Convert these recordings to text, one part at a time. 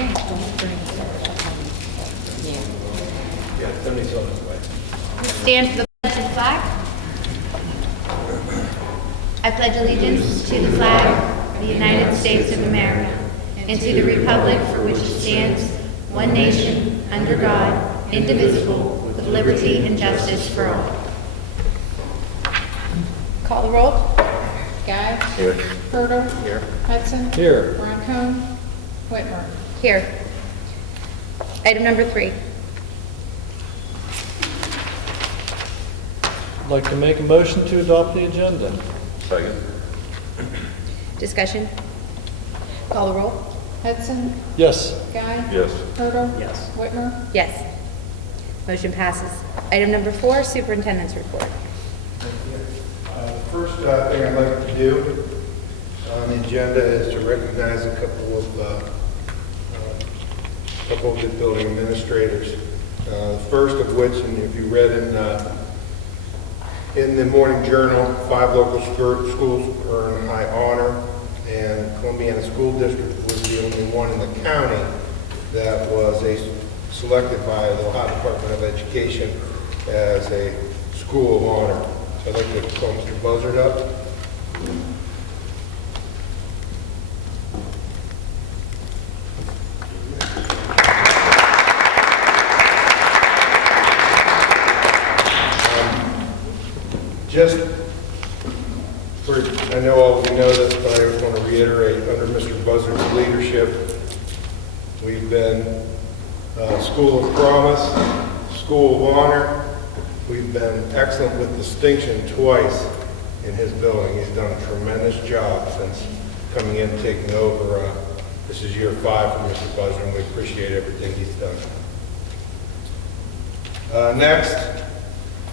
Yeah, somebody's on his way. Stand for the pledge and flag. I pledge allegiance to the flag of the United States of America and to the republic for which it stands, one nation, under God, indivisible, with liberty and justice for all. Call the roll. Guy? Here. Herter? Here. Hudson? Here. Ronco? Whitmer? Here. Item number 3. I'd like to make a motion to adopt the agenda. Second. Discussion. Call the roll. Hudson? Yes. Guy? Yes. Herter? Yes. Whitmer? Yes. Motion passes. Item number 4, superintendent's report. First thing I'd like to do on the agenda is to recognize a couple of good building administrators. The first of which, and if you read in the Morning Journal, 5 local schools earn high honor, and Columbiana School District was the only one in the county that was selected by the Ohio Department of Education as a school of honor. So I'd like to call Mr. Buzzard up. Just for, I know all of you know this, but I just want to reiterate, under Mr. Buzzard's leadership, we've been School of Promise, School of Honor. We've been excellent with distinction twice in his building. He's done a tremendous job since coming in, taking over. This is year 5 for Mr. Buzzard, and we appreciate everything he's done. Next,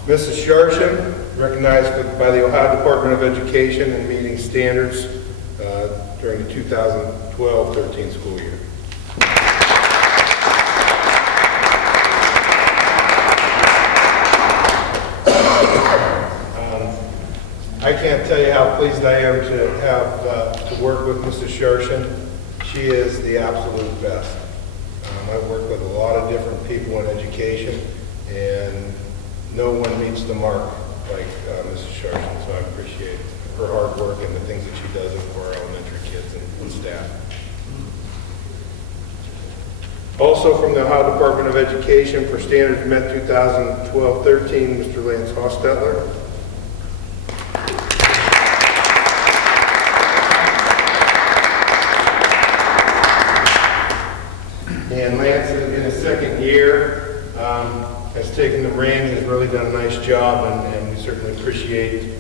Mrs. Sharshan, recognized by the Ohio Department of Education in meeting standards during the 2012-13 school year. I can't tell you how pleased I am to have to work with Mrs. Sharshan. She is the absolute best. I've worked with a lot of different people in education, and no one meets the mark like Mrs. Sharshan, so I appreciate her hard work and the things that she does for our elementary kids and staff. Also from the Ohio Department of Education for Standards Met 2012-13, Mr. Lance Hostetler. And Lance, in his second year, has taken the reins, has really done a nice job, and we certainly appreciate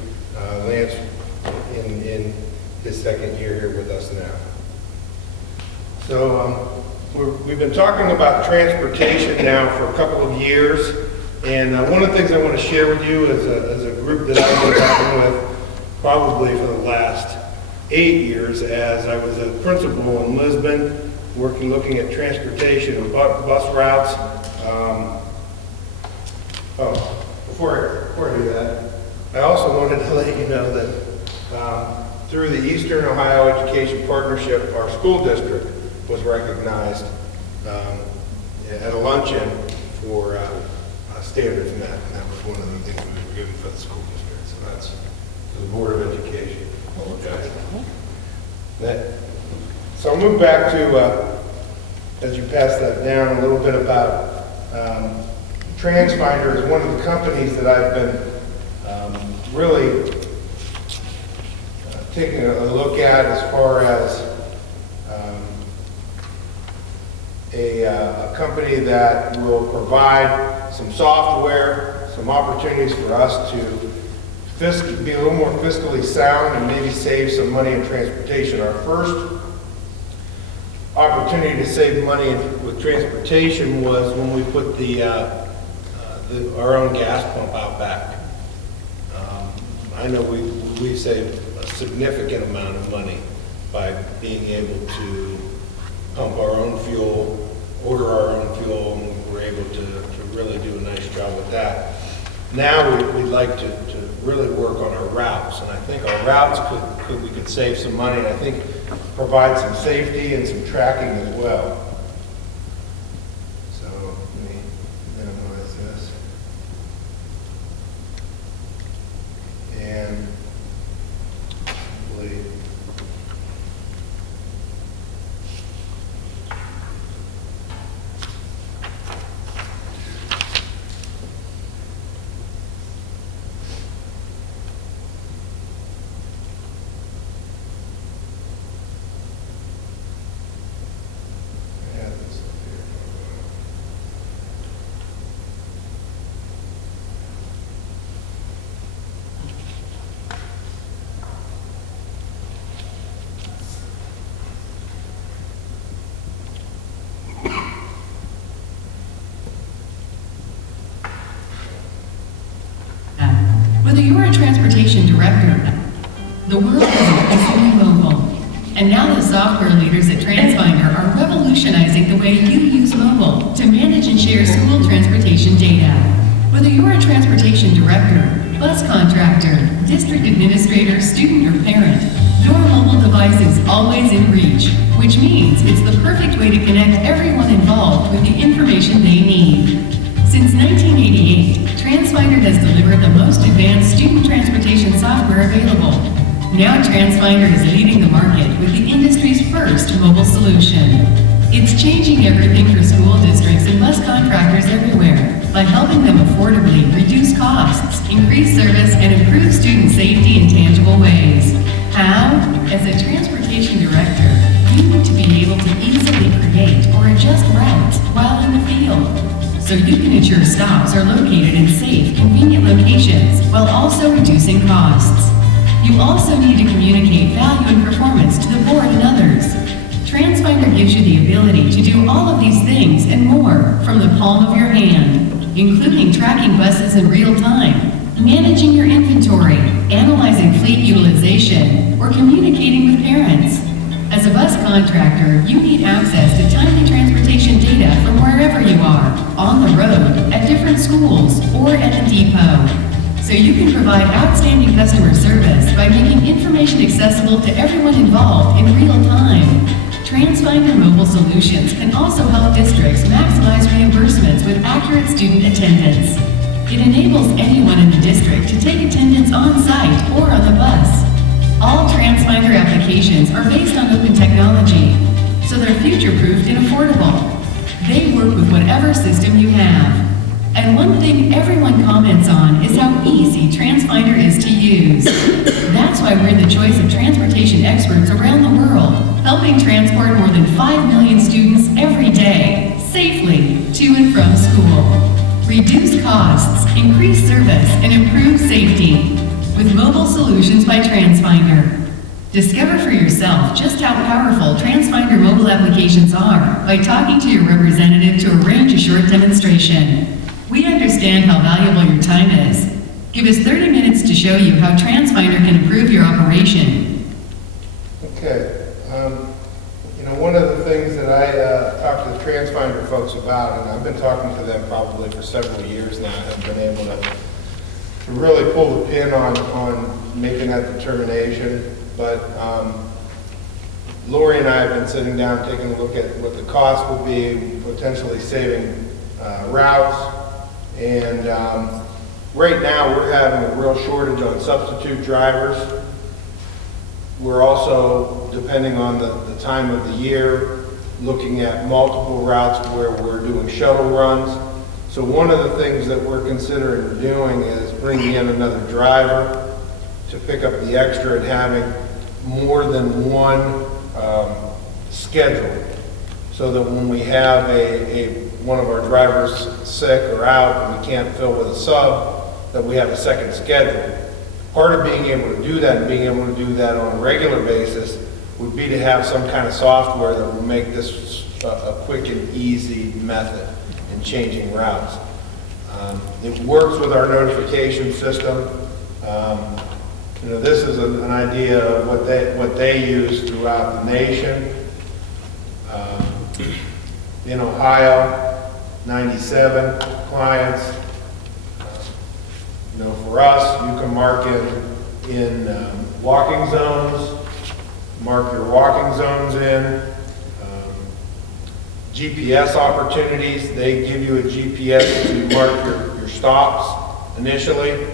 Lance in his second year here with us now. So we've been talking about transportation now for a couple of years, and one of the things I want to share with you as a group that I've been talking with probably for the last 8 years, as I was a principal in Lisbon, looking at transportation and bus routes. Before I do that, I also wanted to let you know that through the Eastern Ohio Education Partnership, our school district was recognized at a luncheon for standards met. And that was one of the things we were given for the school district. So that's the Board of Education. So I'll move back to, as you pass that down, a little bit about TransFinder is one of the companies that I've been really taking a look at as far as a company that will provide some software, some opportunities for us to be a little more fiscally sound and maybe save some money in transportation. Our first opportunity to save money with transportation was when we put our own gas pump out back. I know we've saved a significant amount of money by being able to pump our own fuel, order our own fuel, and we're able to really do a nice job with that. Now we'd like to really work on our routes, and I think our routes we could save some money, and I think provide some safety and some tracking as well. transportation director. The world is increasingly mobile, and now the software leaders at TransFinder are revolutionizing the way you use mobile to manage and share school transportation data. Whether you're a transportation director, bus contractor, district administrator, student, or parent, your mobile device is always in reach, which means it's the perfect way to connect everyone involved with the information they need. Since 1988, TransFinder has delivered the most advanced student transportation software available. Now TransFinder is leading the market with the industry's first mobile solution. It's changing everything for school districts and bus contractors everywhere by helping them affordably reduce costs, increase service, and improve student safety in tangible ways. How? As a transportation director, you need to be able to easily create or adjust routes while in the field, so you can ensure stops are located in safe, convenient locations while also reducing costs. You also need to communicate value and performance to the board and others. TransFinder gives you the ability to do all of these things and more from the palm of your hand, including tracking buses in real time, managing your inventory, analyzing fleet utilization, or communicating with parents. As a bus contractor, you need access to timely transportation data from wherever you are, on the road, at different schools, or at the depot. So you can provide outstanding customer service by making information accessible to everyone involved in real time. TransFinder Mobile Solutions can also help districts maximize reimbursements with accurate student attendance. It enables anyone in the district to take attendance on site or on the bus. All TransFinder applications are based on open technology, so they're future-proofed and affordable. They work with whatever system you have. And one thing everyone comments on is how easy TransFinder is to use. That's why we're the choice of transportation experts around the world, helping transport more than 5 million students every day, safely, to and from school. Reduce costs, increase service, and improve safety with mobile solutions by TransFinder. Discover for yourself just how powerful TransFinder mobile applications are by talking to your representative to arrange a short demonstration. We understand how valuable your time is. Give us 30 minutes to show you how TransFinder can improve your operation. Okay. One of the things that I talked to the TransFinder folks about, and I've been talking to them probably for several years now, have been able to really pull the pin on making that determination. But Lori and I have been sitting down taking a look at what the cost will be, potentially saving routes. And right now we're having a real shortage on substitute drivers. We're also, depending on the time of the year, looking at multiple routes where we're doing shuttle runs. So one of the things that we're considering doing is bringing in another driver to pick up the extra and having more than one schedule, so that when we have one of our drivers sick or out and we can't fill with a sub, that we have a second schedule. Part of being able to do that and being able to do that on a regular basis would be to have some kind of software that will make this a quick and easy method in changing routes. It works with our notification system. This is an idea of what they use throughout the nation. In Ohio, 97 clients. For us, you can mark in walking zones, mark your walking zones in. GPS opportunities, they give you a GPS to mark your stops initially.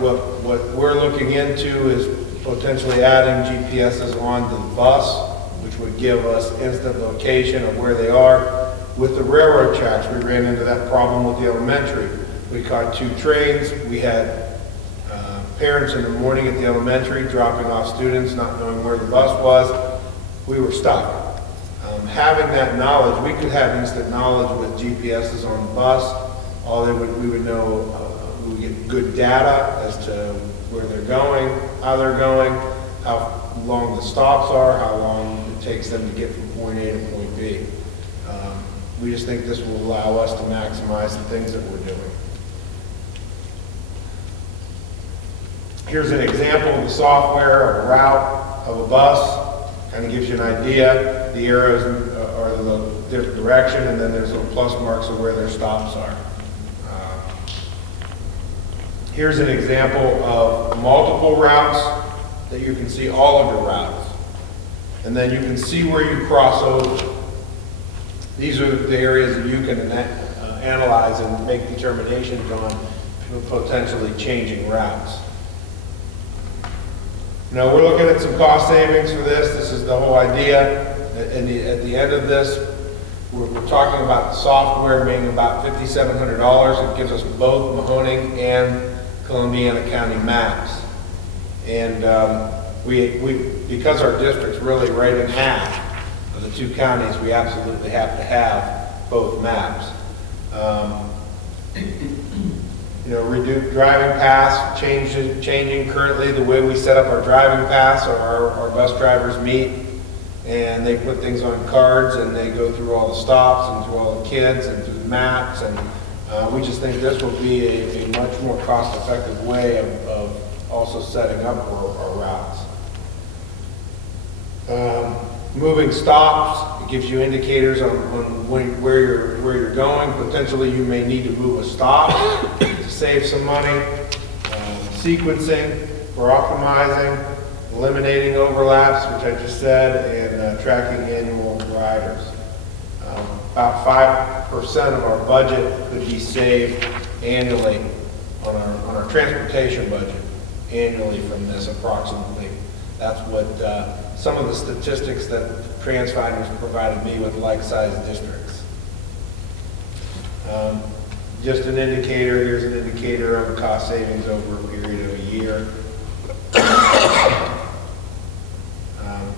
What we're looking into is potentially adding GPSs onto the bus, which would give us instant location of where they are. With the railroad tracks, we ran into that problem with the elementary. We caught 2 trains. We had parents in the morning at the elementary dropping off students, not knowing where the bus was. We were stuck. Having that knowledge, we could have instant knowledge with GPSs on the bus. We would know, we would get good data as to where they're going, how they're going, how long the stops are, how long it takes them to get from point A to point B. We just think this will allow us to maximize the things that we're doing. Here's an example of the software of a route of a bus. Kind of gives you an idea. The arrows are the different direction, and then there's little plus marks of where their stops are. Here's an example of multiple routes that you can see all of your routes. And then you can see where you cross over. These are the areas that you can analyze and make determinations on potentially changing routes. Now, we're looking at some cost savings for this. This is the whole idea. At the end of this, we're talking about the software being about $5,700. It gives us both Mahoning and Columbiana County maps. And because our district's really right in half of the two counties, we absolutely have to have both maps. Reduce driving paths, changing currently the way we set up our driving paths. Our bus drivers meet and they put things on cards and they go through all the stops and through all the kids and through the maps. And we just think this will be a much more cost-effective way of also setting up our routes. Moving stops, it gives you indicators on where you're going. Potentially you may need to move a stop to save some money. Sequencing for optimizing, eliminating overlaps, which I just said, and tracking annual riders. About 5% of our budget could be saved annually on our transportation budget annually from this approximately. That's what some of the statistics that TransFinders provided me with like-sized districts. Just an indicator, here's an indicator of cost savings over a period of a year.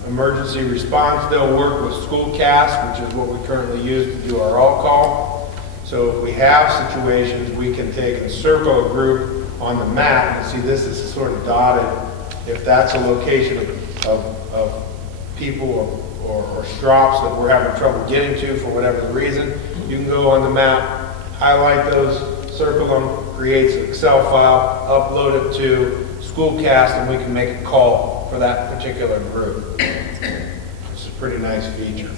Emergency response, they'll work with Schoolcast, which is what we currently use to do our all-call. So if we have situations, we can take and circle a group on the map, and see this is sort of dotted. If that's a location of people or stops that we're having trouble getting to for whatever the reason, you can go on the map, highlight those, circle them, creates an Excel file, upload it to Schoolcast, and we can make a call for that particular group. It's a pretty nice feature.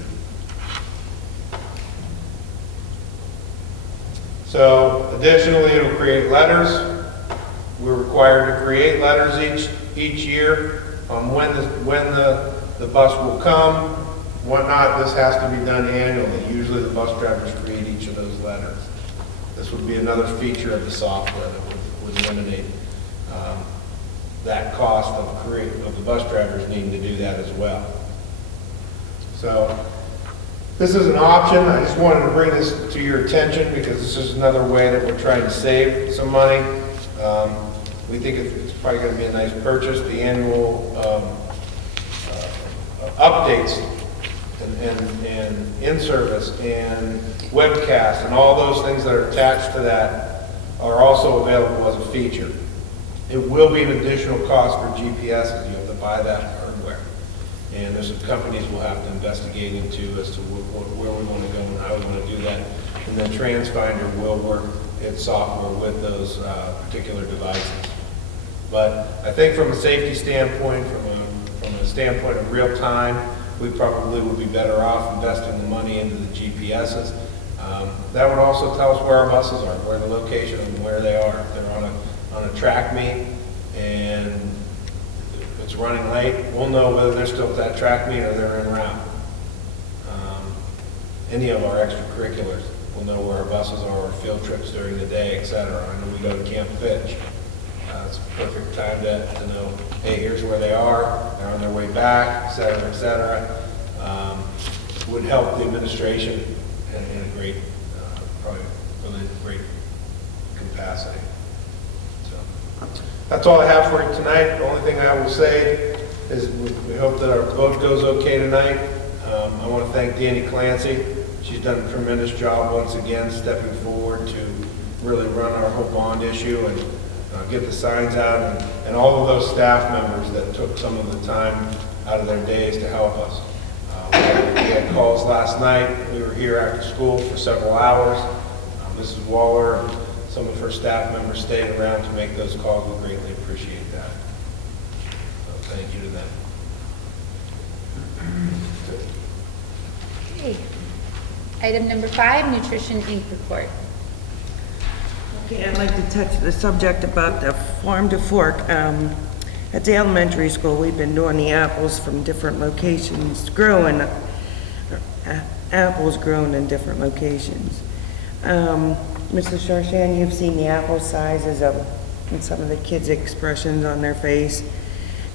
So additionally, it'll create letters. We're required to create letters each year on when the bus will come, whatnot. This has to be done annually. Usually the bus drivers create each of those letters. This would be another feature of the software that would eliminate that cost of the bus drivers needing to do that as well. So this is an option. I just wanted to bring this to your attention because this is another way that we're trying to save some money. We think it's probably going to be a nice purchase. The annual updates and in-service and webcast and all those things that are attached to that are also available as a feature. It will be an additional cost for GPSs. You have to buy that hardware. And there's some companies we'll have to investigate into as to where we want to go and how we want to do that. And then TransFinder will work its software with those particular devices. But I think from a safety standpoint, from a standpoint of real time, we probably would be better off investing the money into the GPSs. That would also tell us where our buses are, where the location and where they are. If they're on a track meet and it's running late, we'll know whether they're still at that track meet or they're en route. Any of our extracurriculars, we'll know where our buses are, our field trips during the day, etc. I know we go to Camp Fitch. It's a perfect time to know, hey, here's where they are, they're on their way back, et cetera, et cetera. Would help the administration in a great, probably really great capacity. So that's all I have for you tonight. The only thing I will say is we hope that our vote goes okay tonight. I want to thank Danny Clancy. She's done a tremendous job once again stepping forward to really run our whole bond issue and get the signs out, and all of those staff members that took some of the time out of their days to help us. We had calls last night. We were here after school for several hours. Mrs. Waller and some of her staff members stayed around to make those calls. We greatly appreciate that. Okay. Item number 5, Nutrition Inc. report. Okay, I'd like to touch the subject about the farm to fork. At the elementary school, we've been doing the apples from different locations, apples grown in different locations. Mrs. Sharshan, you've seen the apple sizes of and some of the kids' expressions on their face.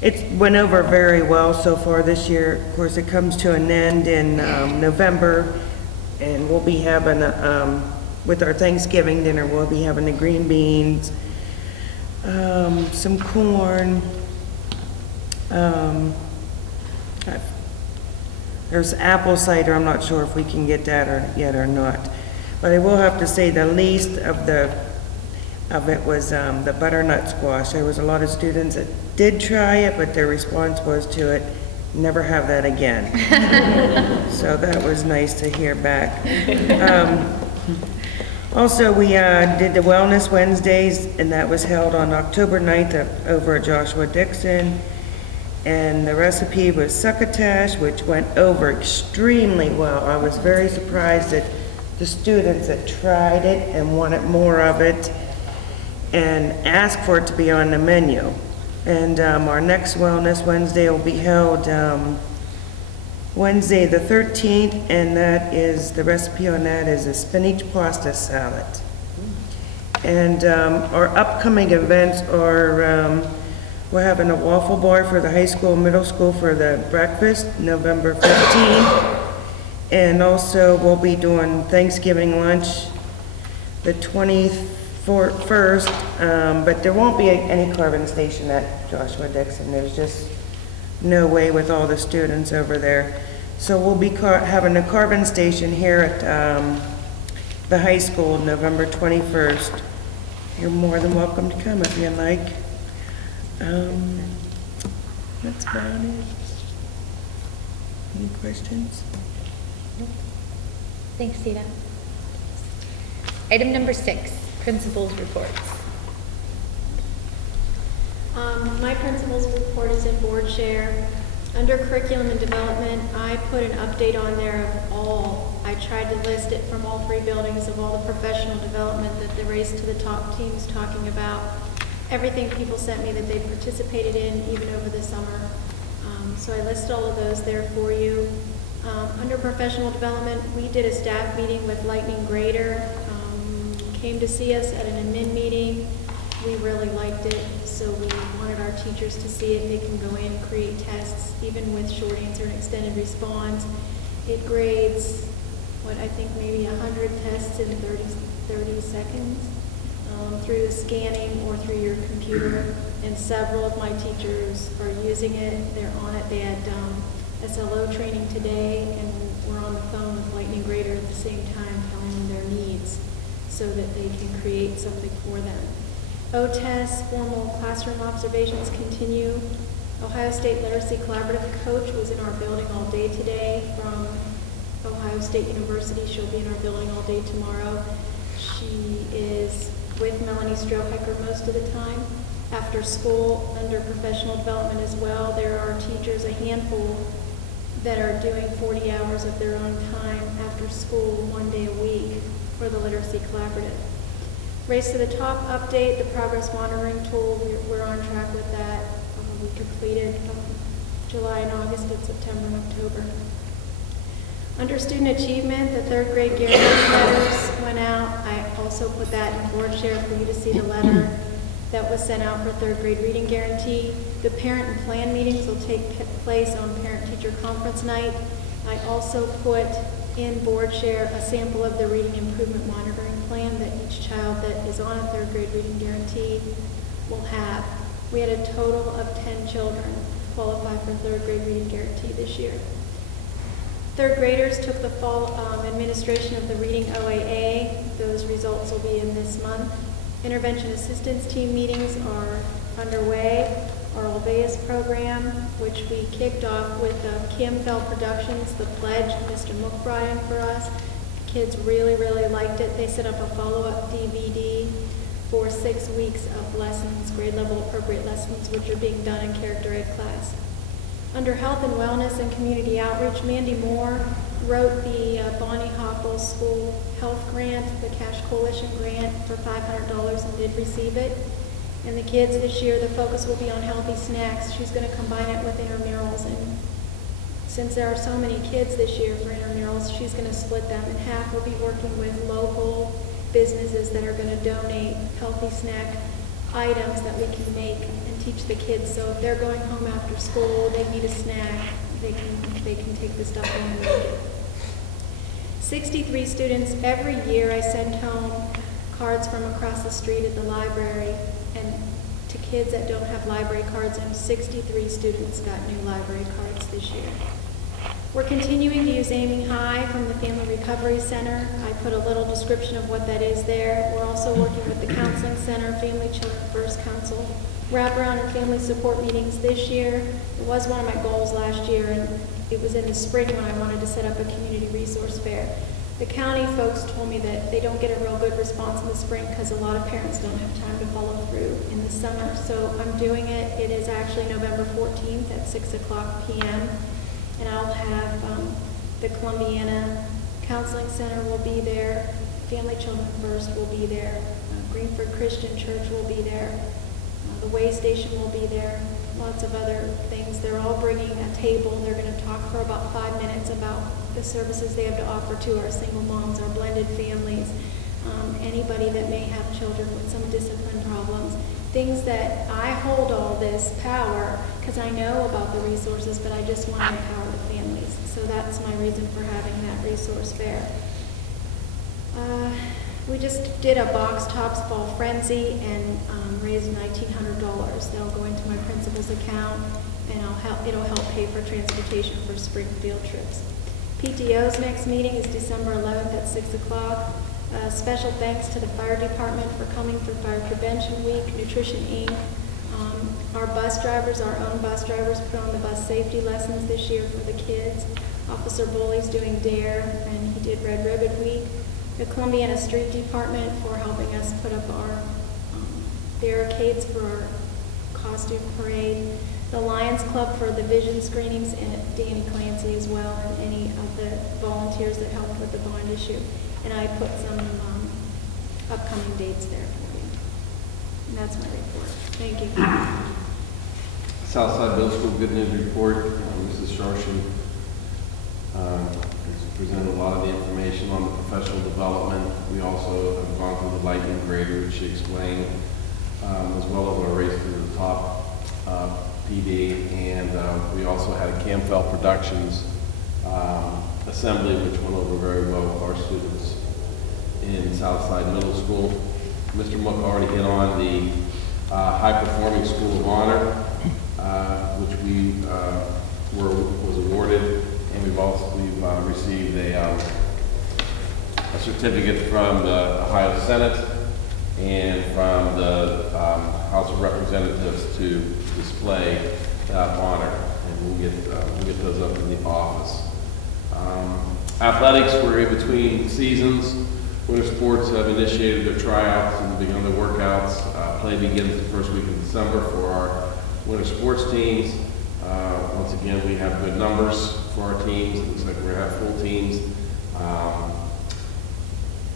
It went over very well so far this year. Of course, it comes to an end in November, and we'll be having, with our Thanksgiving dinner, we'll be having the green beans, some corn, there's apple cider. I'm not sure if we can get that yet or not. But I will have to say the least of it was the butternut squash. There was a lot of students that did try it, but their response was to it, never have that again. So that was nice to hear back. Also, we did the Wellness Wednesdays, and that was held on October 9th over at Joshua Dixon. And the recipe was succotash, which went over extremely well. I was very surprised at the students that tried it and wanted more of it and asked for it to be on the menu. And our next Wellness Wednesday will be held Wednesday the 13th, and that is, the recipe on that is a spinach pasta salad. And our upcoming events are, we're having a waffle bar for the high school, middle school for the breakfast, November 15th. And also we'll be doing Thanksgiving lunch the 21st, but there won't be any carving station at Joshua Dixon. There's just no way with all the students over there. So we'll be having a carving station here at the high school, November 21st. You're more than welcome to come if you like. That's about it. Any questions? Thanks, Sita. Item number 6, Principals Reports. My principal's report is in board share. Under curriculum and development, I put an update on there of all. I tried to list it from all 3 buildings of all the professional development that the Race to the Top team is talking about. Everything people sent me that they participated in, even over the summer. So I list all of those there for you. Under professional development, we did a staff meeting with Lightning Grader. Came to see us at an admin meeting. We really liked it, so we wanted our teachers to see it. They can go in and create tests, even with short answer and extended response. It grades, what, I think maybe 100 tests in 30 seconds through the scanning or through your computer. And several of my teachers are using it. They're on it. They had SLO training today, and we're on the phone with Lightning Grader at the same time telling them their needs so that they can create something for them. OTES, formal classroom observations continue. Ohio State Literacy Collaborative coach was in our building all day today from Ohio State University. She'll be in our building all day tomorrow. She is with Melanie Strohecker most of the time. After school, under professional development as well, there are teachers, a handful, that are doing 40 hours of their own time after school 1 day a week for the Literacy Collaborative. Race to the Top update, the progress monitoring tool, we're on track with that. We completed July and August and September and October. Under student achievement, the 3rd grade guarantee letters went out. I also put that in board share for you to see the letter that was sent out for 3rd grade reading guarantee. The parent and plan meetings will take place on parent-teacher conference night. I also put in board share a sample of the reading improvement monitoring plan that each child that is on a 3rd grade reading guarantee will have. We had a total of 10 children qualify for 3rd grade reading guarantee this year. 3rd graders took the fall administration of the reading OAA. Those results will be in this month. Intervention assistance team meetings are underway. Our Olveus program, which we kicked off with Camfell Productions, The Pledge, Mr. Mook brought in for us. Kids really, really liked it. They set up a follow-up DVD for 6 weeks of lessons, grade level appropriate lessons, which are being done in character ed class. Under health and wellness and community outreach, Mandy Moore wrote the Bonnie Hoppel School Health Grant, the Cash Coalition Grant for $500 and did receive it. And the kids this year, the focus will be on healthy snacks. She's going to combine it with intramurals, and since there are so many kids this year for intramurals, she's going to split them in half. We'll be working with local businesses that are going to donate healthy snack items that we can make and teach the kids. So if they're going home after school, they need a snack, they can take the stuff home and make it. 63 students every year. I send home cards from across the street at the library, and to kids that don't have library cards, and 63 students got new library cards this year. We're continuing to use Aiming High from the Family Recovery Center. I put a little description of what that is there. We're also working with the Counseling Center, Family Children First Council, wraparound and family support meetings this year. It was one of my goals last year, and it was in the spring when I wanted to set up a community resource fair. The county folks told me that they don't get a real good response in the spring because a lot of parents don't have time to follow through in the summer. So I'm doing it. It is actually November 14th at 6 o'clock p.m. And I'll have the Columbiana Counseling Center will be there, Family Children First will be there, Greenford Christian Church will be there, the Way Station will be there, lots of other things. They're all bringing a table. They're going to talk for about 5 minutes about the services they have to offer to our single moms, our blended families, anybody that may have children with some discipline problems. Things that I hold all this power because I know about the resources, but I just want to empower the families. So that's my reason for having that resource fair. We just did a Box Tops Fall Frenzy and raised $1,900. That'll go into my principal's account, and it'll help pay for transportation for spring field trips. PTO's next meeting is December 11th at 6 o'clock. Special thanks to the fire department for coming for Fire Prevention Week, Nutrition Inc. Our bus drivers, our own bus drivers, put on the bus safety lessons this year for the kids. Officer Bully's doing DARE, and he did Red Ribbon Week. The Columbiana Street Department for helping us put up our barricades for our costume parade. The Lions Club for the vision screenings, and Danny Clancy as well, and any of the volunteers that helped with the bond issue. And I put some upcoming dates there for you. And that's my report. Thank you. Southside Middle School Good News Report. Mrs. Sharshin has presented a lot of the information on the professional development. We also have gone through the lightning grader, which she explained, as well as our race to the top PD. And we also had a Camfell Productions assembly, which went over very well with our students in Southside Middle School. Mr. Mook already hit on the High Performing School of Honor, which we was awarded, and we've received a certificate from the Ohio Senate and from the House of Representatives to display that honor, and we'll get those up in the office. Athletics, we're in between seasons. Winter sports have initiated their tryouts and begun their workouts. Play begins the first week of December for our winter sports teams. Once again, we have good numbers for our teams. It looks like we're going to have full teams.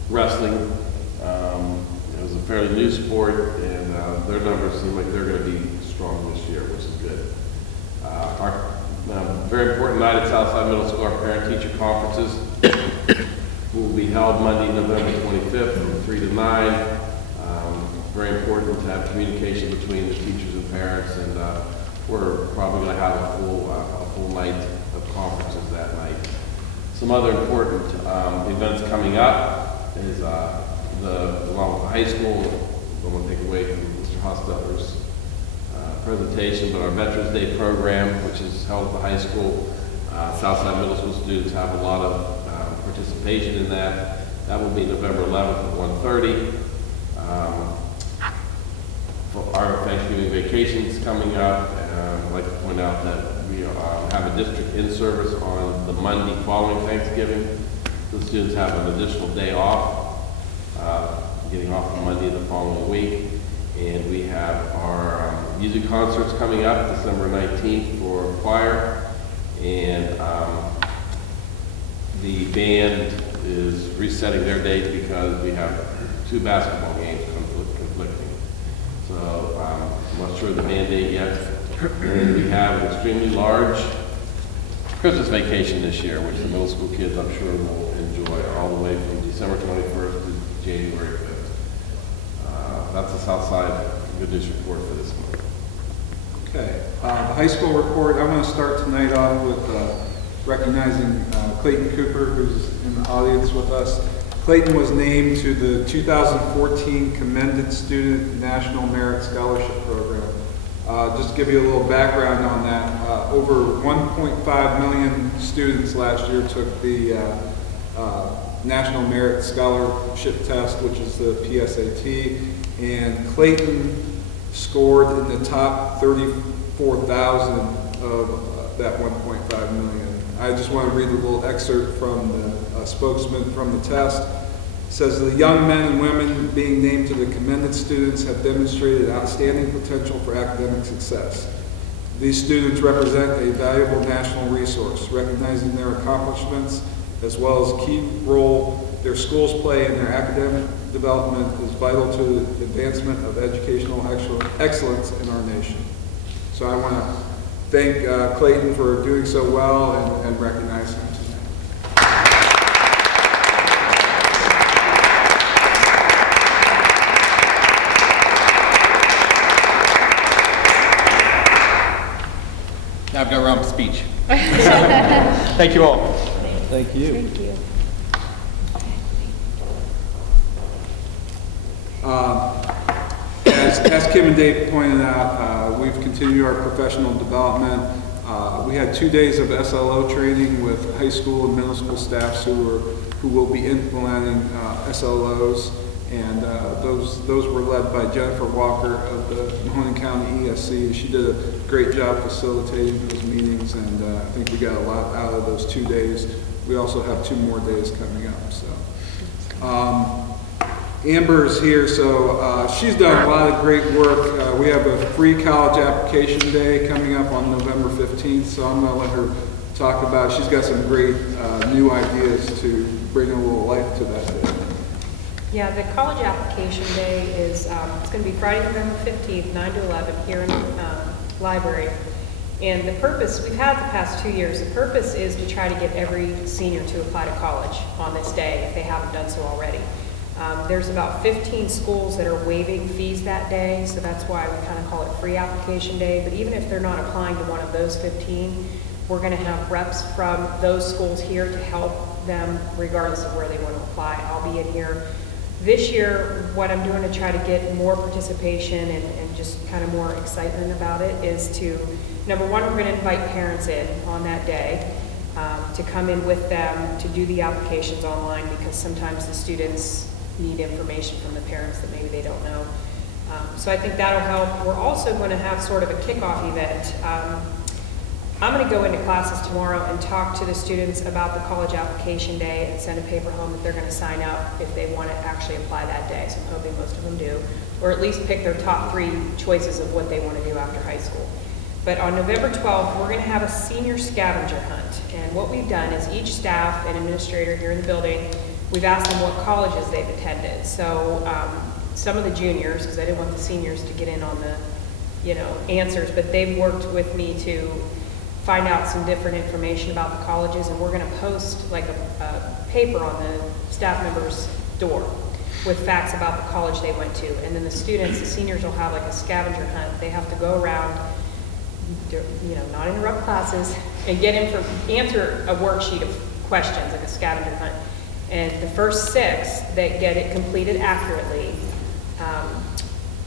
Wrestling, it was a fairly new sport, and their numbers seem like they're going to be strong this year, which is good. Our very important night at Southside Middle School, our parent-teacher conferences will be held Monday, November 25th from 3 to 9. Very important to have communication between the teachers and parents, and we're probably going to have a full night of conferences that night. Some other important events coming up is along with the high school. I don't want to take away from Mr. Hostetler's presentation, but our Veterans Day program, which is held at the high school. Southside Middle School students have a lot of participation in that. That will be November 11th at 1:30. For our Thanksgiving vacations coming up, I'd like to point out that we have a district in-service on the Monday following Thanksgiving. The students have an additional day off, getting off on Monday the following week. And we have our music concerts coming up December 19th for choir. And The band is resetting their date because we have 2 basketball games conflicting. So I'm not sure of the band date yet. And we have an extremely large Christmas vacation this year, which the middle school kids I'm sure will enjoy all the way from December 21st to January 5th. That's the Southside Good News Report for this month. Okay, the high school report, I want to start tonight off with recognizing Clayton Cooper, who's in the audience with us. Clayton was named to the 2014 Commended Student National Merit Scholarship Program. Just to give you a little background on that, over 1.5 million students last year took the National Merit Scholarship Test, which is the PSAT, and Clayton scored in the top 34,000 of that 1.5 million. I just want to read a little excerpt from the spokesman from the test. It says, the young men and women being named to the commended students have demonstrated outstanding potential for academic success. These students represent a valuable national resource, recognizing their accomplishments as well as key role their schools play in their academic development is vital to the advancement of educational excellence in our nation. So I want to thank Clayton for doing so well and recognize him tonight. Now I've got around with speech. Thank you all. Thank you. Thank you. As Kim and Dave pointed out, we've continued our professional development. We had 2 days of SLO training with high school and middle school staffs who will be implementing SLOs, and those were led by Jennifer Walker of the Mahoning County ESC. She did a great job facilitating those meetings, and I think we got a lot out of those 2 days. We also have 2 more days coming up. So. Amber is here, so she's done a lot of great work. We have a free college application day coming up on November 15th, so I'm going to let her talk about it. She's got some great new ideas to bring a little life to that day. Yeah, the college application day is, it's going to be Friday, November 15th, 9 to 11 here in the library. And the purpose, we've had the past 2 years, the purpose is to try to get every senior to apply to college on this day if they haven't done so already. There's about 15 schools that are waiving fees that day, so that's why we kind of call it free application day. But even if they're not applying to one of those 15, we're going to have reps from those schools here to help them regardless of where they want to apply. I'll be in here. This year, what I'm doing to try to get more participation and just kind of more excitement about it is to, number one, we're going to invite parents in on that day to come in with them to do the applications online, because sometimes the students need information from the parents that maybe they don't know. So I think that'll help. We're also going to have sort of a kickoff event. I'm going to go into classes tomorrow and talk to the students about the college application day and send a paper home that they're going to sign up if they want to actually apply that day. So I'm hoping most of them do, or at least pick their top 3 choices of what they want to do after high school. But on November 12th, we're going to have a senior scavenger hunt. And what we've done is each staff and administrator here in the building, we've asked them what colleges they've attended. So some of the juniors, because I didn't want the seniors to get in on the, answers, but they've worked with me to find out some different information about the colleges, and we're going to post like a paper on the staff member's door with facts about the college they went to. And then the students, the seniors, will have like a scavenger hunt. They have to go around, not interrupt classes, and answer a worksheet of questions, like a scavenger hunt. And the first 6 that get it completed accurately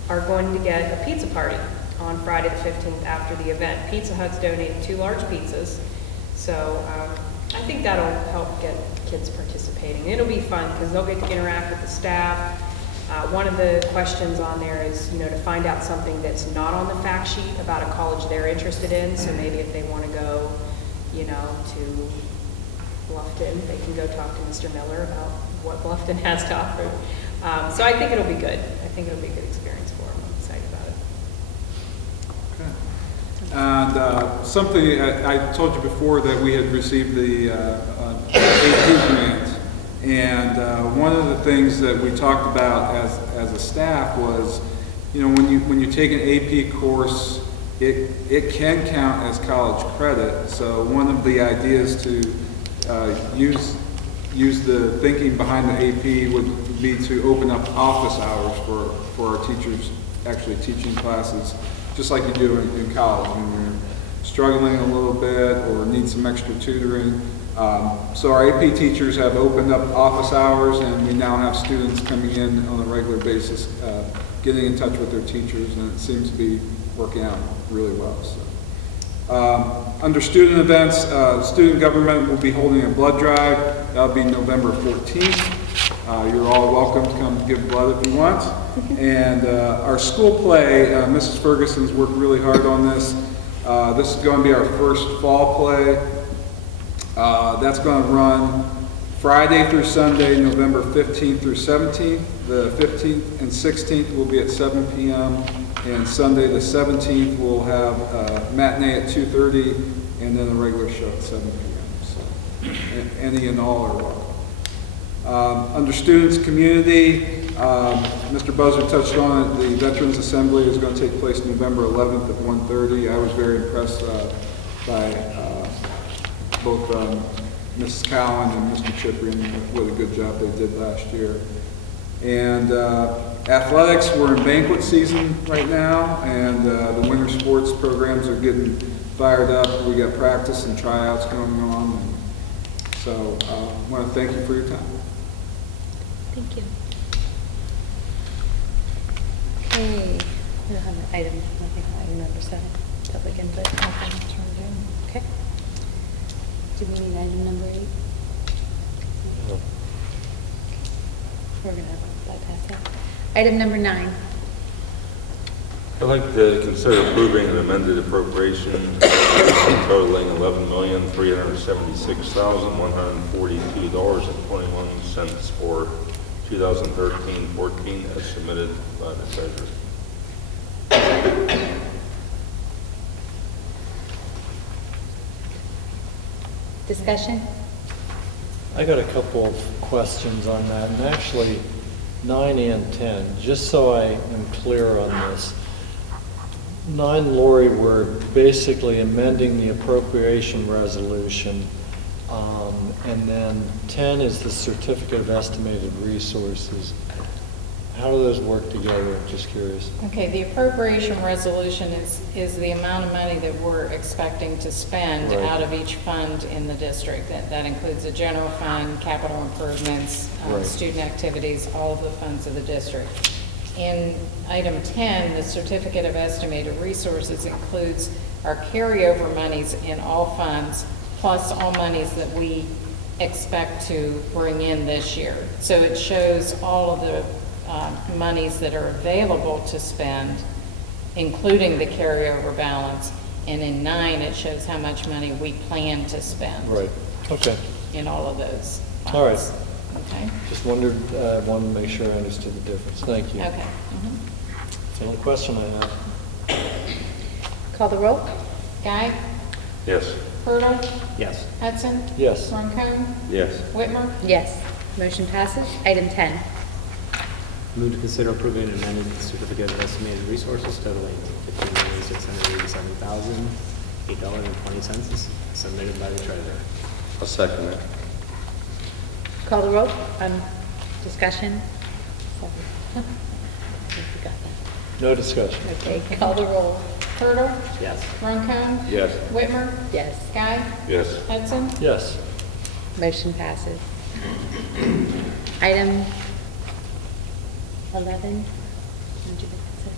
are going to get a pizza party on Friday the 15th after the event. Pizza Hut's donating 2 large pizzas. So I think that'll help get kids participating. It'll be fun because they'll get to interact with the staff. One of the questions on there is, to find out something that's not on the fact sheet about a college they're interested in. So maybe if they want to go, to Bluffton, they can go talk to Mr. Miller about what Bluffton has to offer. So I think it'll be good. I think it'll be a good experience for them. I'm excited about it. Okay. And something, I told you before that we had received the AP grant. And one of the things that we talked about as a staff was, you know, when you take an AP course, it can count as college credit. So one of the ideas to use the thinking behind the AP would be to open up office hours for our teachers actually teaching classes, just like you do in college when you're struggling a little bit or need some extra tutoring. So our AP teachers have opened up office hours, and we now have students coming in on a regular basis, getting in touch with their teachers, and it seems to be working out really well. So, under student events, student government will be holding a blood drive. That'll be November 14th. You're all welcome to come give blood if you want. And our school play, Mrs. Ferguson's worked really hard on this. This is going to be our first fall play. That's going to run Friday through Sunday, November 15th through 17th. The 15th and 16th will be at 7 p.m. And Sunday the 17th we'll have a matinee at 2:30 and then a regular show at 7 p.m. So any and all are welcome. Under students community, Mr. Buzzard touched on it. The Veterans Assembly is going to take place November 11th at 1:30. I was very impressed by both Mrs. Cowan and Mr. Chiprian. What a good job they did last year. And athletics, we're in banquet season right now, and the winter sports programs are getting fired up. We got practice and tryouts going on. And so I want to thank you for your time. Thank you. Okay, we don't have an item, nothing on item number 7, public input. Okay. Do we need item number 8? No. We're going to bypass that. Item number 9. I'd like to consider approving an amended appropriation totaling $11,376,142.21 for 2013-14 as submitted by the treasurer. Discussion? I got a couple of questions on that, and actually 9 and 10, just so I am clear on this. 9, Lori, we're basically amending the appropriation resolution, and then 10 is the certificate of estimated resources. How do those work together? I'm just curious. Okay, the appropriation resolution is the amount of money that we're expecting to spend Right. out of each fund in the district. That includes the general fund, capital improvements, Right. student activities, all of the funds of the district. In item 10, the certificate of estimated resources includes our carryover monies in all funds, plus all monies that we expect to bring in this year. So it shows all of the monies that are available to spend, including the carryover balance. And in 9, it shows how much money we plan to spend. Right, okay. In all of those funds. All right. Okay? Just wanted to make sure I understood the difference. Thank you. Okay. Mhm. That's the only question I have. Call the roll? Guy? Yes. Hurdle? Yes. Hudson? Yes. Ronco? Yes. Whitmer? Yes. Motion passes. Item 10. Move to consider approving an amended certificate of estimated resources totaling $15,687,008.20 as submitted by the treasurer. I'll second it. Call the roll? Discussion? I think we got that. No discussion. Okay, call the roll. Hurdle? Yes. Ronco? Yes. Whitmer? Yes. Guy? Yes. Hudson? Yes. Motion passes. Item 11. Would you consider?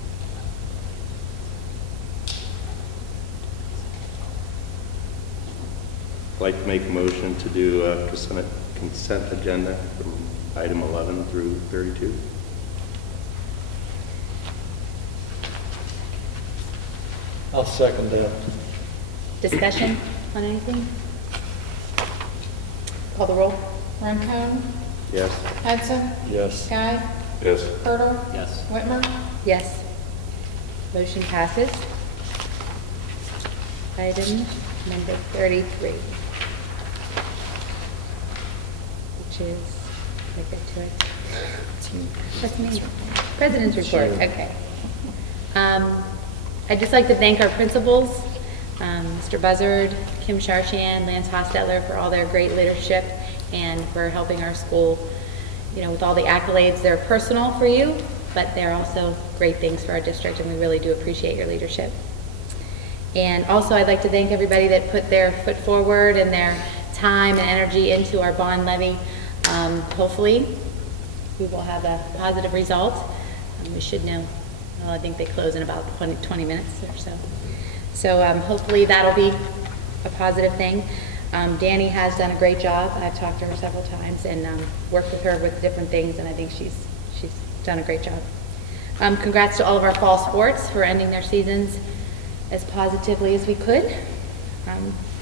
I'd like to make a motion to do a consent agenda from item 11 through 32. I'll second that. Discussion on anything? Call the roll. Ronco? Yes. Hudson? Yes. Guy? Yes. Hurdle? Yes. Whitmer? Yes. Motion passes. item number 33, which is, I get to it. What's the name? President's report, okay. I'd just like to thank our principals, Mr. Buzzard, Kim Sharshan, Lance Hostetler, for all their great leadership and for helping our school, with all the accolades. They're personal for you, but they're also great things for our district, and we really do appreciate your leadership. And also, I'd like to thank everybody that put their foot forward and their time and energy into our bond levy. Hopefully, we will have a positive result. We should know. Well, I think they close in about 20 minutes or so. So hopefully that'll be a positive thing. Danny has done a great job. I've talked to her several times and worked with her with different things, and I think she's done a great job. Congrats to all of our fall sports for ending their seasons as positively as we could.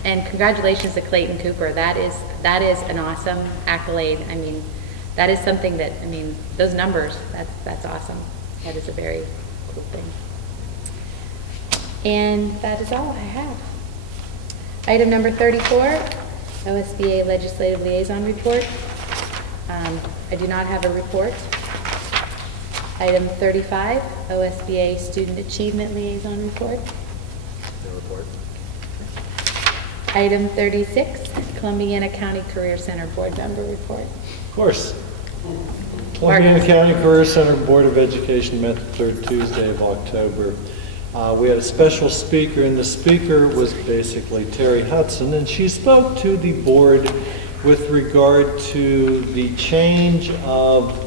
And congratulations to Clayton Cooper. That is an awesome accolade. I mean, that is something that, those numbers, that's awesome. That is a very cool thing. And that is all I have. Item number 34, OSBA Legislative Liaison Report. I do not have a report. Item 35, OSBA Student Achievement Liaison Report. No report. Item 36, Columbiana County Career Center Board Member Report. Of course. Columbiana County Career Center Board of Education met the third Tuesday of October. We had a special speaker, and the speaker was basically Terry Hudson, and she spoke to the board with regard to the change of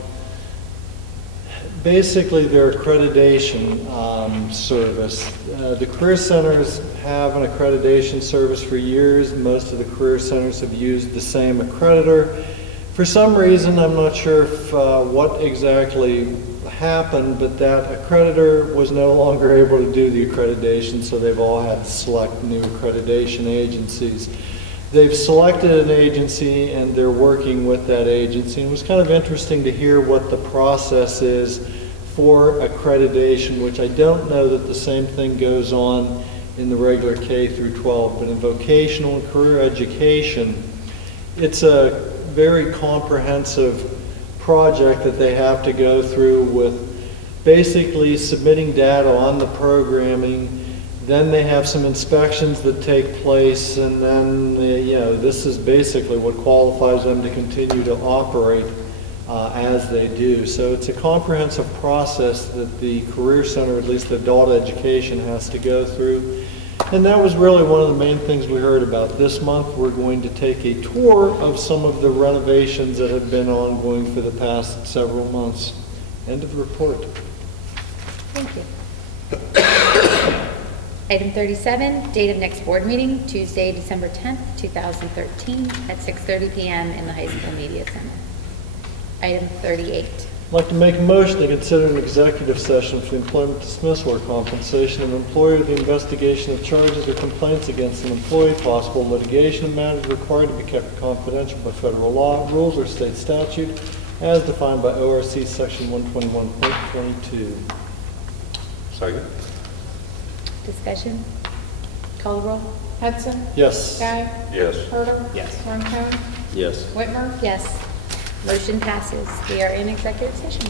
basically their accreditation service. The career centers have an accreditation service for years. Most of the career centers have used the same accreditor. For some reason, I'm not sure if what exactly happened, but that accreditor was no longer able to do the accreditation, so they've all had to select new accreditation agencies. They've selected an agency and they're working with that agency. And it was kind of interesting to hear what the process is for accreditation, which I don't know that the same thing goes on in the regular K through 12, but in vocational and career education, it's a very comprehensive project that they have to go through with basically submitting data on the programming. Then they have some inspections that take place, and then this is basically what qualifies them to continue to operate as they do. So it's a comprehensive process that the Career Center, at least adult education, has to go through. And that was really one of the main things we heard about. This month we're going to take a tour of some of the renovations that have been ongoing for the past several months. End of the report. Thank you. Item 37, date of next board meeting, Tuesday, December 10th, 2013, at 6:30 p.m. in the High School Media Center. Item 38. I'd like to make a motion to consider an executive session for the employment dismissal or compensation of an employee, the investigation of charges or complaints against an employee, possible litigation of matters required to be kept confidential by federal law, rules, or state statute, as defined by ORC Section 121.22. Second. Discussion? Call the roll. Hudson? Yes. Guy? Yes. Herter? Yes. Ronco? Yes. Whitmer? Yes. Motion passes. We are in executive session.